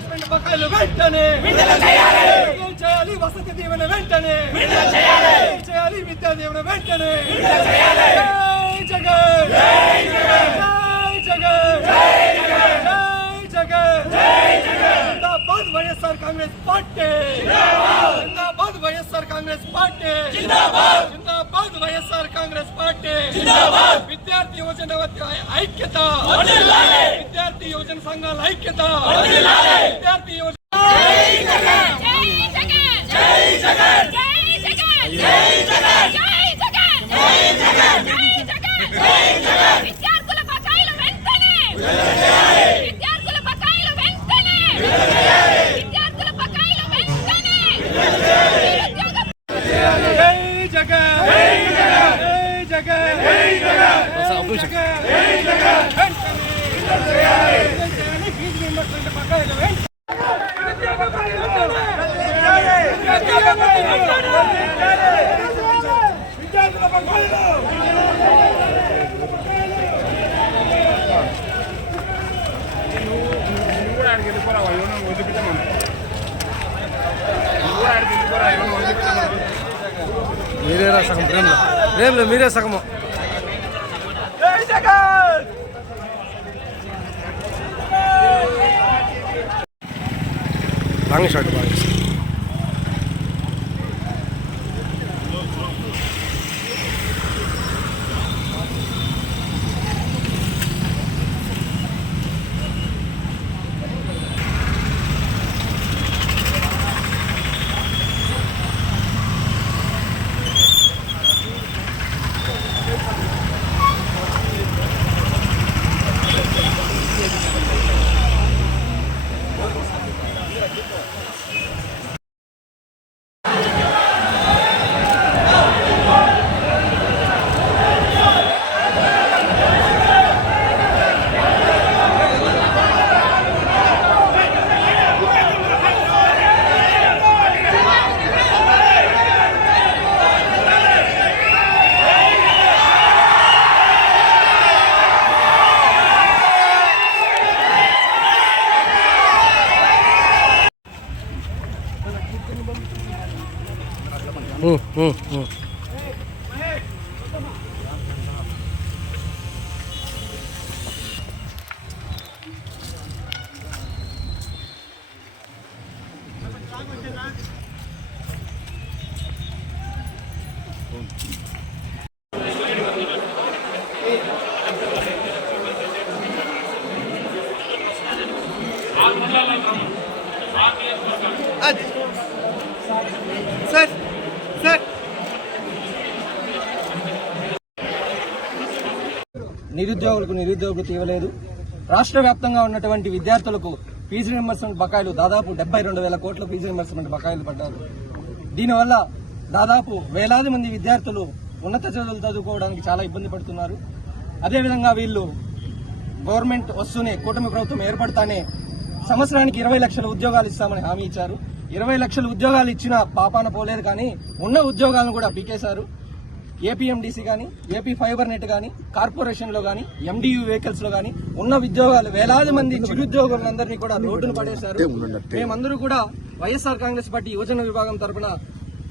Assessment బకాయిలు వెంటనే. చేయాలి. వసతి దీవెన వెంటనే. చేయాలి. విద్యా దీవెన వెంటనే. జగన్. YSR Congress party. జిందాబాద్. YSR Congress party. జిందాబాద్. జిందాబాద్ వైఎస్ఆర్ కాంగ్రెస్ పార్టీ. జిందాబాద్. విద్యార్థి యువజన ఐక్యత. విద్యార్థి యువజన సంఘాల ఐక్యత విద్యార్థి యువజన Hey, Jagat! Hey, Jagat! Hey, Jagat! మీరేరా సగం ప్రేమలో. ప్రేమలో మీరే సగము. Jagan! lange Schaltbahn ist. Ừ, ừ, ừ. Thank you. నిరుద్యోగులకు నిరుద్యోగులు తీయలేదు రాష్ట్ర వ్యాప్తంగా ఉన్నటువంటి విద్యార్థులకు ఫీజు రింబర్స్మెంట్ బకాయిలు దాదాపు డెబ్బై రెండు వేల కోట్ల ఫీజు రింబర్స్మెంట్ బకాయిలు పడ్డారు. దీనివల్ల దాదాపు వేలాది మంది విద్యార్థులు ఉన్నత చదువులు చదువుకోవడానికి చాలా ఇబ్బంది పడుతున్నారు. అదేవిధంగా వీళ్ళు గవర్నమెంట్ వస్తూనే కూటమి ప్రభుత్వం ఏర్పడతానే సంవత్సరానికి ఇరవై లక్షల ఉద్యోగాలు ఇస్తామని హామీ ఇచ్చారు. ఇరవై లక్షల ఉద్యోగాలు ఇచ్చిన పాపాన పోలేదు కానీ ఉన్న ఉద్యోగాలను కూడా పీకేశారు. ఏపీఎండీసీ కానీ ఏపీ ఫైబర్ నెట్ కానీ కార్పొరేషన్లో కానీ ఎండియూ వెహికల్స్లో కానీ ఉన్న ఉద్యోగాలు వేలాది మంది చిరుద్యోగులందరినీ కూడా రోడ్డును పడేశారు. మేమందరూ కూడా వైఎస్ఆర్ కాంగ్రెస్ పార్టీ యువజన విభాగం తరపున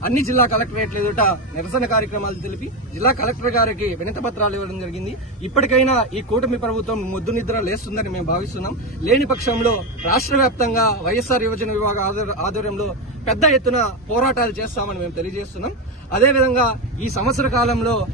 అన్ని జిల్లా కలెక్టరేట్ల ఎదుట నిరసన కార్యక్రమాలు తెలిపి జిల్లా కలెక్టర్ గారికి వినత పత్రాలు ఇవ్వడం జరిగింది. ఇప్పటికైనా ఈ కూటమి ప్రభుత్వం ముద్దు నిద్ర లేస్తుందని మేము భావిస్తున్నాం. లేని పక్షంలో రాష్ట్ర వ్యాప్తంగా వైఎస్ఆర్ యువజన విభాగ ఆధ్వర్- ఆధ్వర్యంలో పెద్ద ఎత్తున పోరాటాలు చేస్తామని మేము తెలియజేస్తున్నాం. అదేవిధంగా ఈ సంవత్సర కాలంలో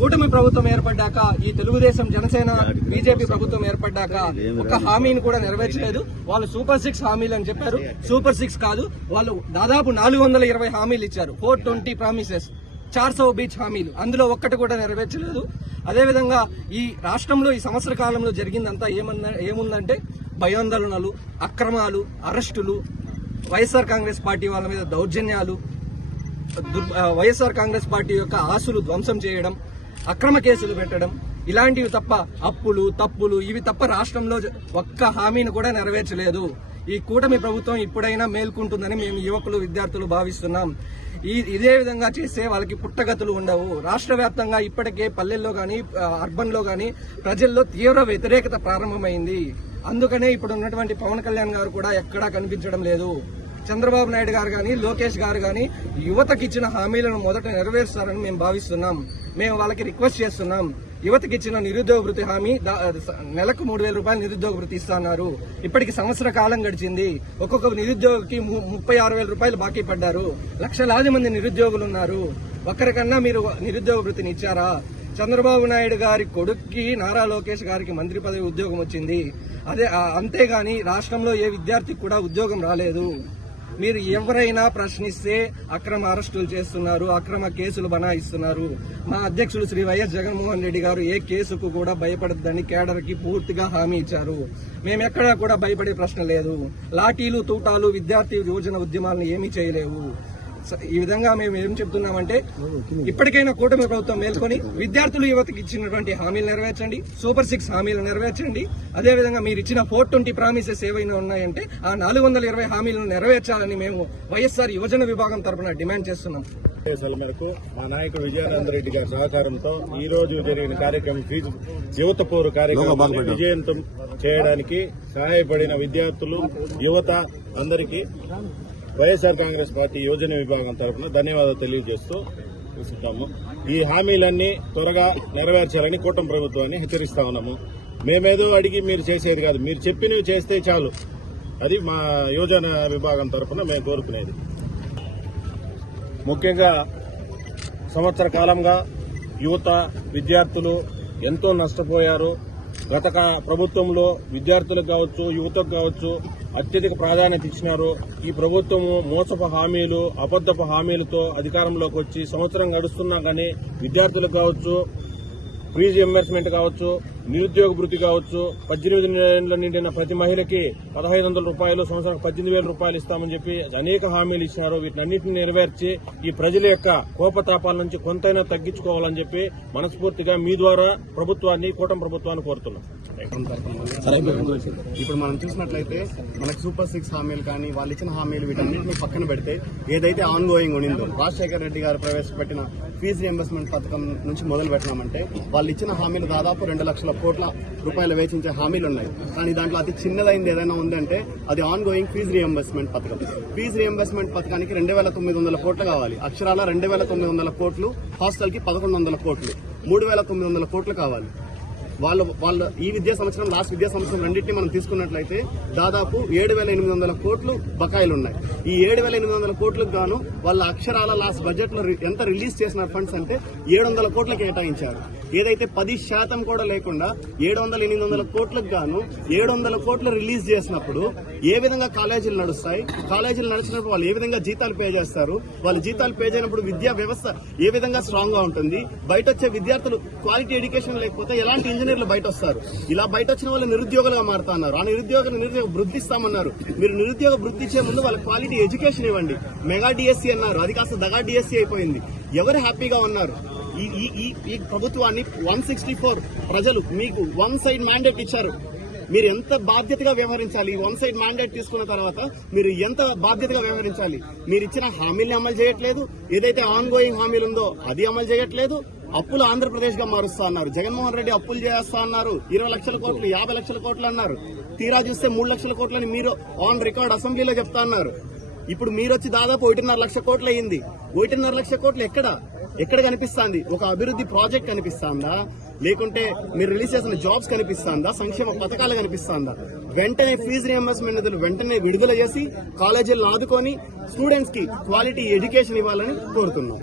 కూటమి ప్రభుత్వం ఏర్పడ్డాక ఈ తెలుగుదేశం జనసేన బీజేపీ ప్రభుత్వం ఏర్పడ్డాక ఒక హామీని కూడా నెరవేర్చలేదు. వాళ్ళు సూపర్ సిక్స్ హామీలు అని చెప్పారు. సూపర్ సిక్స్ కాదు వాళ్ళు దాదాపు నాలుగు వందల ఇరవై హామీలు ఇచ్చారు. ఫోర్ ట్వంటీ ప్రామిసెస్ చార్ సో బీచ్ హామీలు. అందులో ఒక్కటి కూడా నెరవేర్చలేదు. అదేవిధంగా ఈ రాష్ట్రంలో ఈ సంవత్సర కాలంలో జరిగిందంతా ఏమన్నా ఏముందంటే భయాందోళనలు అక్రమాలు అరెస్టులు వైఎస్ఆర్ కాంగ్రెస్ పార్టీ వాళ్ళ మీద దౌర్జన్యాలు వైఎస్ఆర్ కాంగ్రెస్ పార్టీ యొక్క ఆశలు ధ్వంసం చేయడం అక్రమ కేసులు పెట్టడం ఇలాంటివి తప్ప అప్పులు తప్పులు ఇవి తప్ప రాష్ట్రంలో ఒక్క హామీని కూడా నెరవేర్చలేదు. ఈ కూటమి ప్రభుత్వం ఇప్పుడైనా మేల్కుంటుందని మేము యువకులు విద్యార్థులు భావిస్తున్నాం. ఈ ఇదే విధంగా చేస్తే వాళ్ళకి పుట్టగతులు ఉండవు. రాష్ట్ర వ్యాప్తంగా ఇప్పటికే పల్లెల్లో కానీ అర్బన్లో కానీ ప్రజల్లో తీవ్ర వ్యతిరేకత ప్రారంభమైంది. అందుకనే ఇప్పుడు ఉన్నటువంటి పవన్ కళ్యాణ్ గారు కూడా ఎక్కడా కనిపించడం లేదు. చంద్రబాబు నాయుడు గారు కానీ లోకేష్ గారు కానీ యువతకి ఇచ్చిన హామీలను మొదట నెరవేరుస్తారని మేము భావిస్తున్నాం. మేము వాళ్ళకి రిక్వెస్ట్ చేస్తున్నాం. యువతకి ఇచ్చిన నిరుద్యోగ వృత్తి హామీ నెలకు మూడు వేల రూపాయలు నిరుద్యోగ వృత్తి ఇస్తున్నారు. ఇప్పటికి సంవత్సర కాలం గడిచింది. ఒక్కొక్క నిరుద్యోగికి ము- ముప్పై ఆరు వేల రూపాయలు బాకీ పడ్డారు. లక్షలాది మంది నిరుద్యోగులు ఉన్నారు. ఒక్కరికన్నా మీరు నిరుద్యోగ వృత్తిని ఇచ్చారా? చంద్రబాబు నాయుడు గారి కొడుక్కి నారా లోకేష్ గారికి మంత్రి పదవి ఉద్యోగం వచ్చింది. అదే అంతేగాని రాష్ట్రంలో ఏ విద్యార్థికి కూడా ఉద్యోగం రాలేదు. మీరు ఎవరైనా ప్రశ్నిస్తే అక్రమ అరెస్టులు చేస్తున్నారు అక్రమ కేసులు బనాయిస్తున్నారు. మా అధ్యక్షులు శ్రీ వైఎస్ జగన్మోహన్ రెడ్డి గారు ఏ కేసుకు కూడా భయపడద్దని కేడర్కి పూర్తిగా హామీ ఇచ్చారు. మేమెక్కడా కూడా భయపడే ప్రశ్న లేదు. లాఠీలు తూటాలు విద్యార్థి యువజన ఉద్యమాలను ఏమీ చేయలేవు. ఈ విధంగా మేము ఏం చెప్తున్నామంటే ఇప్పటికైనా కూటమి ప్రభుత్వం మేల్కొని విద్యార్థులు యువతకి ఇచ్చినటువంటి హామీలు నెరవేర్చండి సూపర్ సిక్స్ హామీలు నెరవేర్చండి. అదేవిధంగా మీరు ఇచ్చిన ఫోర్ ట్వంటీ ప్రామిసెస్ ఏవైనా ఉన్నాయంటే ఆ నాలుగు వందల ఇరవై హామీలను నెరవేర్చాలని మేము వైఎస్ఆర్ యువజన విభాగం తరపున డిమాండ్ చేస్తున్నాం. మేరకు మా నాయకుడు విజయానంద రెడ్డి గారి సహకారంతో ఈ రోజు జరిగిన కార్యక్రమం ఫీజు యువత పౌరు కార్యక్రమాన్ని విజయవంతం చేయడానికి సహాయపడిన విద్యార్థులు యువత అందరికీ వైఎస్ఆర్ కాంగ్రెస్ పార్టీ యోజన విభాగం తరఫున ధన్యవాదాలు తెలియజేస్తూ చూస్తున్నాము ఈ హామీలన్నీ త్వరగా నెరవేర్చాలని కూటమి ప్రభుత్వాన్ని హెచ్చరిస్తా ఉన్నాము. మేమేదో అడిగి మీరు చేసేది కాదు. మీరు చెప్పినవి చేస్తే చాలు. అది మా యోజన విభాగం తరఫున మేము కోరుకునేది. ముఖ్యంగా సంవత్సర కాలంగా యువత విద్యార్థులు ఎంతో నష్టపోయారు. గత ప్రభుత్వంలో విద్యార్థులకు కావచ్చు యువతకు కావచ్చు అత్యధిక ప్రాధాన్యత ఇచ్చినారు. ఈ ప్రభుత్వము మోసపు హామీలు అబద్దపు హామీలతో అధికారంలోకి వచ్చి సంవత్సరం గడుస్తున్నా కానీ విద్యార్థులకు కావచ్చు ఫీజు ఎంబర్స్మెంట్ కావచ్చు నిరుద్యోగ భృతి కావచ్చు పద్దెనిమిది ఏళ్ళ నిండిన ప్రతి మహిళకి పదహైదు వందల రూపాయలు సంవత్సరం పద్దెనిమిది వేల రూపాయలు ఇస్తామని చెప్పి అనేక హామీలు ఇచ్చినారు. వీటినన్నింటినీ నెరవేర్చి ఈ ప్రజల యొక్క కోపతాపాల నుంచి కొంతైనా తగ్గించుకోవాలని చెప్పి మనస్ఫూర్తిగా మీ ద్వారా ప్రభుత్వాన్ని కూటమి ప్రభుత్వాన్ని కోరుతున్నాం. ఇప్పుడు మనం చూసినట్లయితే మనకు సూపర్ సిక్స్ హామీలు కానీ వాళ్ళు ఇచ్చిన హామీలు వీటన్నింటినీ పక్కన పెడితే ఏదైతే ఆన్ గోయింగ్ ఉండిందో రాజశేఖర రెడ్డి గారు ప్రవేశపెట్టిన ఫీజు రియంబర్స్మెంట్ పథకం నుంచి మొదలు పెట్టినామంటే వాళ్ళు ఇచ్చిన హామీలు దాదాపు రెండు లక్షల కోట్ల రూపాయలు వేచించే హామీలు ఉన్నాయి. కానీ దాంట్లో అతి చిన్నదైంది ఏదైనా ఉందంటే అది ఆన్ గోయింగ్ ఫీజు రియంబర్స్మెంట్ పథకం. ఫీజు రియంబర్స్మెంట్ పథకానికి రెండు వేల తొమ్మిది వందల కోట్లు కావాలి. అక్షరాల రెండు వేల తొమ్మిది వందల కోట్లు హాస్టల్కి పదకొండు వందల కోట్లు మూడు వేల తొమ్మిది వందల కోట్లు కావాలి. వాళ్ళు వాళ్ళ ఈ విద్యా సంవత్సరం లాస్ట్ విద్యా సంవత్సరం రెండింటిని మనం తీసుకున్నట్లయితే దాదాపు ఏడు వేల ఎనిమిది వందల కోట్లు బకాయిలు ఉన్నాయి. ఈ ఏడు వేల ఎనిమిది వందల కోట్లకు గాను వాళ్ళ అక్షరాల లాస్ట్ బడ్జెట్లో రి- ఎంత రిలీజ్ చేసిన ఫండ్స్ అంటే ఏడు వందల కోట్లకి కేటాయించారు. ఏదైతే పది శాతం కూడా లేకుండా ఏడు వందల ఎనిమిది వందల కోట్లకు గాను ఏడు వందల కోట్లు రిలీజ్ చేసినప్పుడు ఏ విధంగా కాలేజీలు నడుస్తాయి? కాలేజీలు నడిచినప్పుడు వాళ్ళు ఏ విధంగా జీతాలు పే చేస్తారు? వాళ్ళు జీతాలు పే చేయనప్పుడు విద్యా వ్యవస్థ ఏ విధంగా స్ట్రాంగ్గా ఉంటుంది? బయట వచ్చే విద్యార్థులు క్వాలిటీ ఎడ్యుకేషన్ లేకపోతే ఎలాంటి ఇంజనీర్లు బయట వస్తారు ఇలా బయట వచ్చిన వాళ్ళు నిరుద్యోగులుగా మారుతున్నారు. ఆ నిరుద్యోగ నిరుద్యోగ వృద్ధిస్తామన్నారు మీరు నిరుద్యోగ వృద్ధి ఇచ్చే ముందు వాళ్ళ క్వాలిటీ ఎడ్యుకేషన్ ఇవ్వండి. మెగా డిఎస్సీ అన్నారు. అది కాస్త దగా డిఎస్సీ అయిపోయింది. ఎవరు హ్యాపీగా ఉన్నారు? ఈ ఈ ఈ- ప్రభుత్వాన్ని వన్ సిక్స్టీ ఫోర్ ప్రజలు మీకు వన్ సైడ్ మ్యాండేట్ ఇచ్చారు. మీరు ఎంత బాధ్యతగా వ్యవహరించాలి? వన్ సైడ్ మ్యాండేట్ తీసుకున్న తర్వాత మీరు ఎంత బాధ్యతగా వ్యవహరించాలి? మీరు ఇచ్చిన హామీల్ని అమలు చేయట్లేదు. ఏదైతే ఆన్ గోయింగ్ హామీలు ఉందో అది అమలు చేయట్లేదు. అప్పులు ఆంధ్రప్రదేశ్గా మారుస్తా అన్నారు. జగన్మోహన్ రెడ్డి అప్పులు చేస్తా అన్నారు. ఇరవై లక్షల కోట్లు యాభై లక్షల కోట్లు అన్నారు. తీరా చూస్తే మూడు లక్షల కోట్లని మీరు ఆన్ రికార్డ్ అసెంబ్లీలో చెప్తా అన్నారు. ఇప్పుడు మీరు వచ్చి దాదాపు ఒకటిన్నర లక్ష కోట్లు అయింది. ఒకటిన్నర లక్ష కోట్లు ఎక్కడ? ఎక్కడ కనిపిస్తాంది? ఒక అభివృద్ధి ప్రాజెక్ట్ కనిపిస్తాందా? లేకుంటే మీరు రిలీజ్ చేసిన జాబ్స్ కనిపిస్తుందా? సంక్షేమ పథకాలు కనిపిస్తుందా? వెంటనే ఫీజు రియంబర్స్మెంట్ నిధులు వెంటనే విడుదల చేసి కాలేజీలను ఆదుకొని స్టూడెంట్స్కి క్వాలిటీ ఎడ్యుకేషన్ ఇవ్వాలని కోరుతున్నాం.